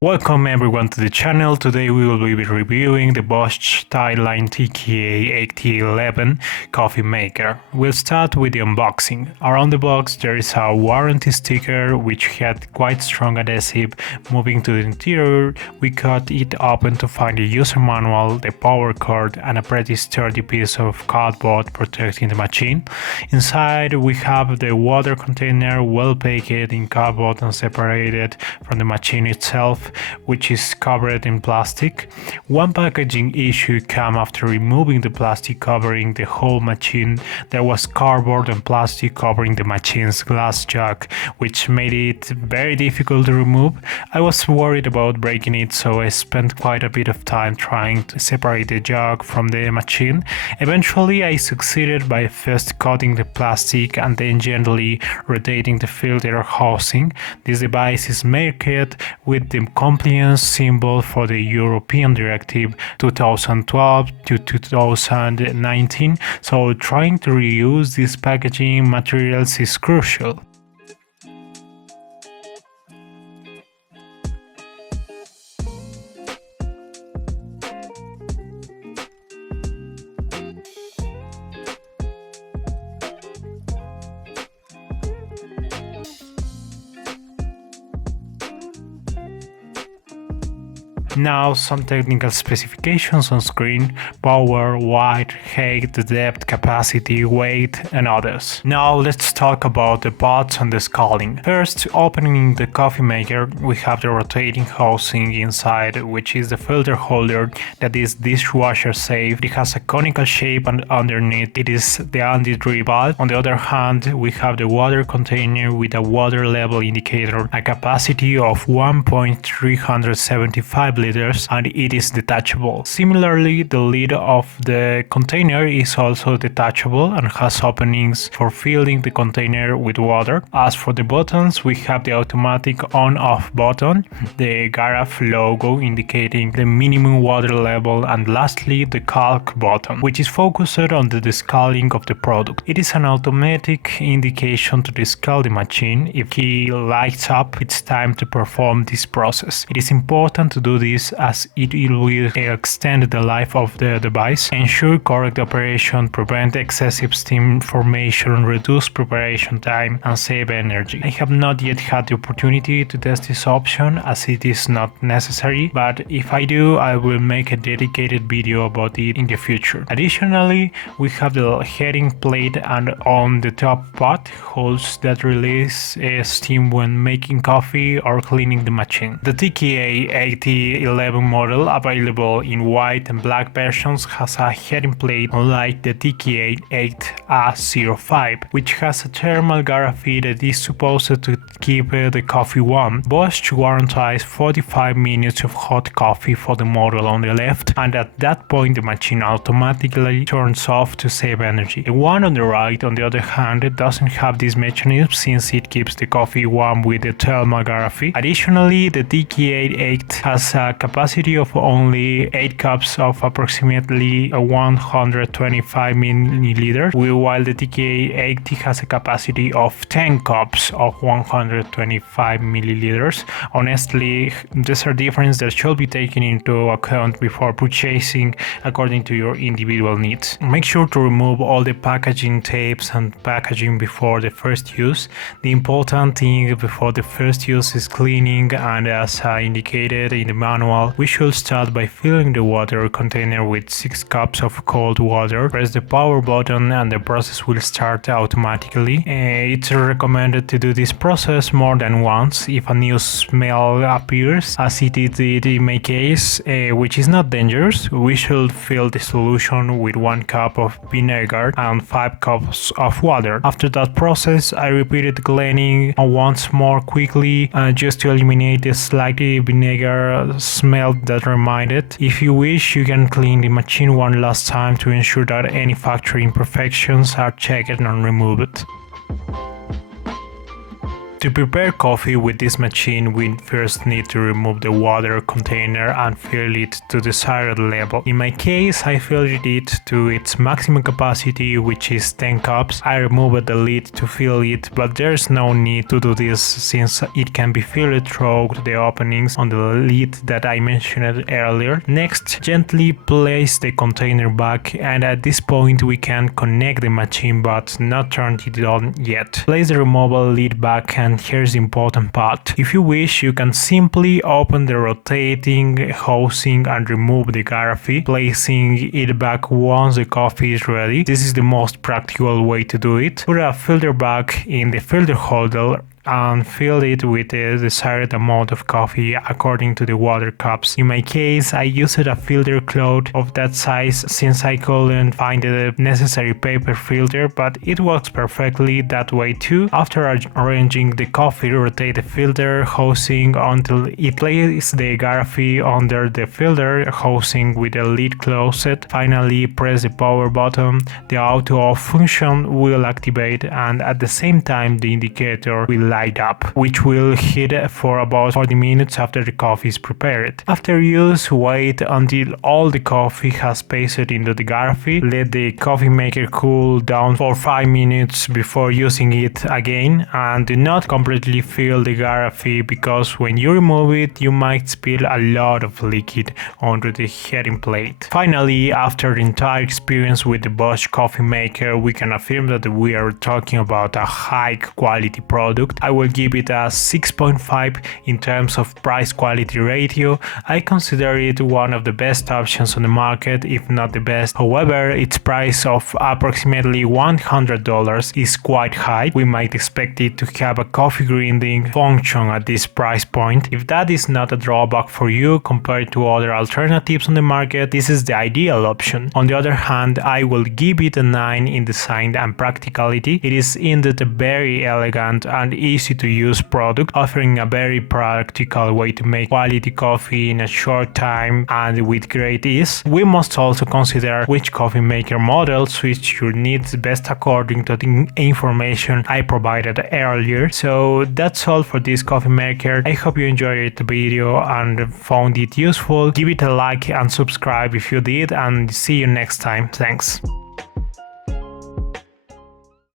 Welcome everyone to the channel. Today we will be reviewing the Bosch Styline TKA8011 coffee maker. We'll start with the unboxing. Around the box there is a warranty sticker which had quite strong adhesive. Moving to the interior, we cut it open to find the user manual, the power cord and a pretty sturdy piece of cardboard protecting the machine. Inside we have the water container well packed in cardboard and separated from the machine itself, which is covered in plastic. One packaging issue came after removing the plastic covering the whole machine. There was cardboard and plastic covering the machine's glass jug, which made it very difficult to remove. I was worried about breaking it, so I spent quite a bit of time trying to separate the jug from the machine. Eventually I succeeded by first cutting the plastic and then gently rotating the filter housing. This device is marked with the compliance symbol for the European Directive 2012 to 2019, so trying to reuse these packaging materials is crucial. Now some technical specifications on screen: power, weight, height, depth, capacity, weight and others. Now let's talk about the pots and the scaling. First, opening the coffee maker, we have the rotating housing inside, which is the filter holder that is dishwasher safe. It has a conical shape and underneath it is the anti-drip valve. On the other hand, we have the water container with a water level indicator, a capacity of 1.375 liters, and it is detachable. Similarly, the lid of the container is also detachable and has openings for filling the container with water. As for the buttons, we have the automatic on-off button, the Garage logo indicating the minimum water level, and lastly the calc button, which is focused on the descaling of the product. It is an automatic indication to descale the machine. If it lights up, it's time to perform this process. It is important to do this as it will extend the life of the device, ensure correct operation, prevent excessive steam formation, reduce preparation time and save energy. I have not yet had the opportunity to test this option as it is not necessary, but if I do, I will make a dedicated video about it in the future. Additionally, we have the heating plate and on the top pot holes that release steam when making coffee or cleaning the machine. The TKA8011 model, available in white and black versions, has a heating plate unlike the TKA8011, which has a thermal graphite that is supposed to keep the coffee warm. Bosch guarantees 45 minutes of hot coffee for the model on the left, and at that point the machine automatically turns off to save energy. The one on the right, on the other hand, doesn't have this mechanism since it keeps the coffee warm with the thermal graphite. Additionally, the TKA80 has a capacity of only 8 cups of approximately 125 milliliters, while the TKA80 has a capacity of 10 cups of 125 milliliters. Honestly, these are differences that should be taken into account before purchasing according to your individual needs. Make sure to remove all the packaging tapes and packaging before the first use. The important thing before the first use is cleaning, and as I indicated in the manual, manual, we should start by filling the water container with 6 cups of cold water. Press the power button and the process will start automatically. It's recommended to do this process more than once if a new smell appears, as it did in my case, which is not dangerous. We should fill the solution with 1 cup of vinegar and 5 cups of water. After that process, I repeated cleaning once more quickly just to eliminate the slightly vinegar smell that reminded. If you wish, you can clean the machine one last time to ensure that any factory imperfections are checked and removed. To prepare coffee with this machine, we first need to remove the water container and fill it to the desired level. In my case, I filled it to its maximum capacity, which is 10 cups. I removed the lid to fill it, but there's no need to do this since it can be filled through the openings on the lid that I mentioned earlier. Next, gently place the container back, and at this point we can connect the machine but not turn it on yet. Place the removable lid back, and here's the important part. If you wish, you can simply open the rotating housing and remove the garrafi, placing it back once the coffee is ready. This is the most practical way to do it. Put a filter back in the filter holder and fill it with the desired amount of coffee according to the water cups. In my case, I used a filter cloth of that size since I couldn't find the necessary paper filter, but it works perfectly that way too. After arranging the coffee, rotate the filter housing until it places the garrafi under the filter housing with the lid closed. Finally, press the power button. The auto off function will activate, and at the same time the indicator will light up, which will hit for about 40 minutes after the coffee is prepared. After use, wait until all the coffee has passed into the garrafi. Let the coffee maker cool down for 5 minutes before using it again, and do not completely fill the garrafi because when you remove it you might spill a lot of liquid onto the heating plate. Finally, after the entire experience with the Bosch coffee maker, we can affirm that we are talking about a high quality product. I will give it a 6.5 in terms of price-quality ratio. I consider it one of the best options on the market, if not the best. However, its price of approximately $100 is quite high. We might expect it to have a coffee grinding function at this price point. If that is not a drawback for you compared to other alternatives on the market, this is the ideal option. On the other hand, I will give it a 9 in design and practicality. It is indeed a very elegant and easy to use product, offering a very practical way to make quality coffee in a short time and with great ease. We must also consider which coffee maker model suits your needs best according to the information I provided earlier. So that's all for this coffee maker. I hope you enjoyed the video and found it useful. Give it a like and subscribe if you did, and see you next time. Thanks.